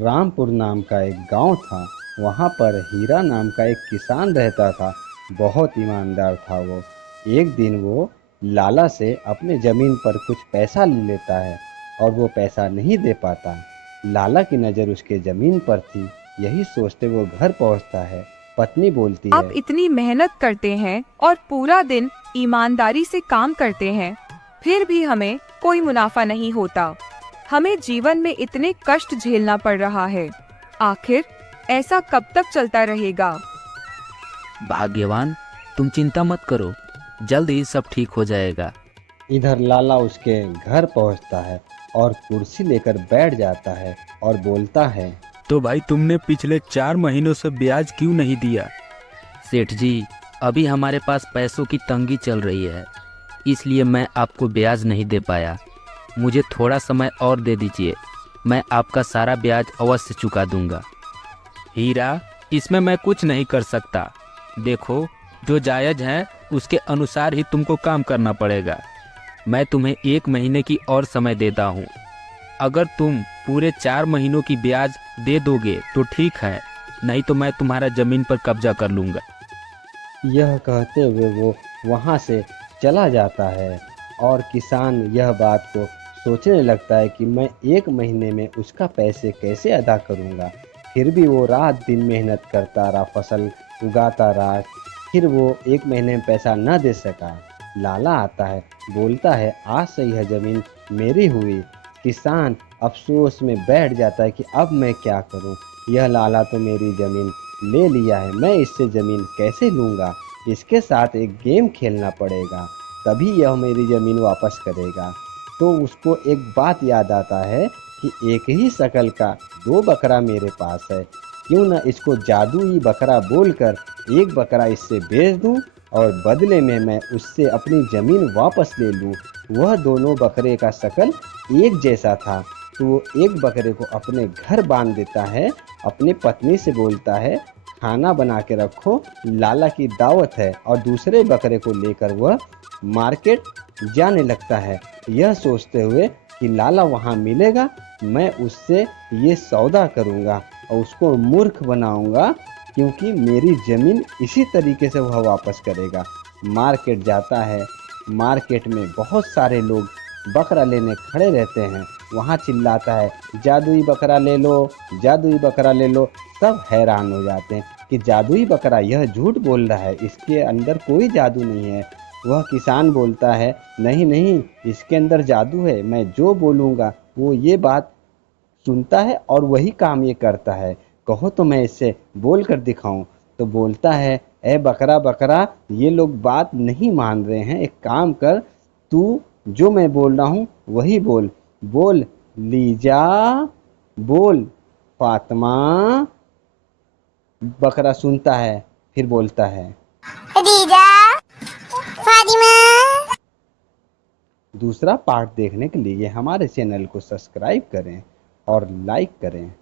रामपुर नाम का एक गांव था। वहाँ पर हीरा नाम का एक किसान रहता था। बहुत ईमानदार था वो। एक दिन वो लाला से अपने ज़मीन पर कुछ पैसा ले लेता है और वो पैसा नहीं दे पाता। लाला की नज़र उसके ज़मीन पर थी। यही सोचते वो घर पहुँचता है। पत्नी बोलती आप है, इतनी मेहनत करते हैं और पूरा दिन ईमानदारी से काम करते हैं, फिर भी हमें कोई मुनाफा नहीं होता। हमें जीवन में इतने कष्ट झेलना पड़ रहा है। आखिर ऐसा कब तक चलता रहेगा? भाग्यवान, तुम चिंता मत करो, जल्द ही सब ठीक हो जाएगा। इधर लाला उसके घर पहुँचता है और कुर्सी लेकर बैठ जाता है और बोलता है, तो भाई तुमने पिछले 4 महीनों से ब्याज क्यों नहीं दिया? सेठ जी, अभी हमारे पास पैसों की तंगी चल रही है, इसलिए मैं आपको ब्याज नहीं दे पाया। मुझे थोड़ा समय और दे दीजिए, मैं आपका सारा ब्याज अवश्य चुका दूंगा। हीरा, इसमें मैं कुछ नहीं कर सकता। देखो, जो जायज़ है उसके अनुसार ही तुमको काम करना पड़ेगा। मैं तुम्हें 1 महीने की और समय देता हूँ। अगर तुम पूरे 4 महीनों की ब्याज दे दोगे तो ठीक है, नहीं तो मैं तुम्हारा ज़मीन पर कब्जा कर लूँगा। यह कहते हुए वो वहाँ से चला जाता है और किसान यह बात को सोचने लगता है कि मैं 1 महीने में उसका पैसे कैसे अदा करूँगा। फिर भी वो रात दिन मेहनत करता रहा, फसल उगाता रहा। फिर वो 1 महीने में पैसा न दे सका। लाला आता है, बोलता है, आज से यह ज़मीन मेरी हुई। किसान अफसोस में बैठ जाता है कि अब मैं क्या करूं। यह लाला तो मेरी ज़मीन ले लिया है, मैं इससे ज़मीन कैसे लूँगा। इसके साथ एक गेम खेलना पड़ेगा, तभी यह मेरी ज़मीन वापस करेगा। तो उसको एक बात याद आता है कि एक ही शकल का 2 बकरा मेरे पास है। क्यों न इसको जादुई बकरा बोलकर एक बकरा इससे बेच दूं और बदले में मैं उससे अपनी ज़मीन वापस ले लूं। वह दोनों बकरे का शकल एक जैसा था, तो वो एक बकरे को अपने घर बांध देता है। अपनी पत्नी से बोलता है, खाना बना के रखो, लाला की दावत है। और दूसरे बकरे को लेकर वह मार्केट जाने लगता है, यह सोचते हुए कि लाला वहाँ मिलेगा, मैं उससे ये सौदा करूँगा और उसको मूर्ख बनाऊँगा, क्योंकि मेरी ज़मीन इसी तरीके से वह वापस करेगा। मार्केट जाता है। मार्केट में बहुत सारे लोग बकरा लेने खड़े रहते हैं। वहाँ चिल्लाता है, जादुई बकरा ले लो, जादुई बकरा ले लो। सब हैरान हो जाते हैं कि जादुई बकरा यह झूठ बोल रहा है, इसके अंदर कोई जादू नहीं है। वह किसान बोलता है, नहीं नहीं, इसके अंदर जादू है, मैं जो बोलूँगा वो ये बात सुनता है और वही काम ये करता है। कहो तो मैं इससे बोल कर दिखाऊं। तो बोलता है, ए बकरा बकरा, ये लोग बात नहीं मान रहे हैं, एक काम कर, तू जो मैं बोल रहा हूँ वही बोल। बोल लीजा, बोल फातिमा। बकरा सुनता है, फिर बोलता है, रीजा, फातिमा। दूसरा पार्ट देखने के लिए हमारे चैनल को सब्सक्राइब करें और लाइक करें।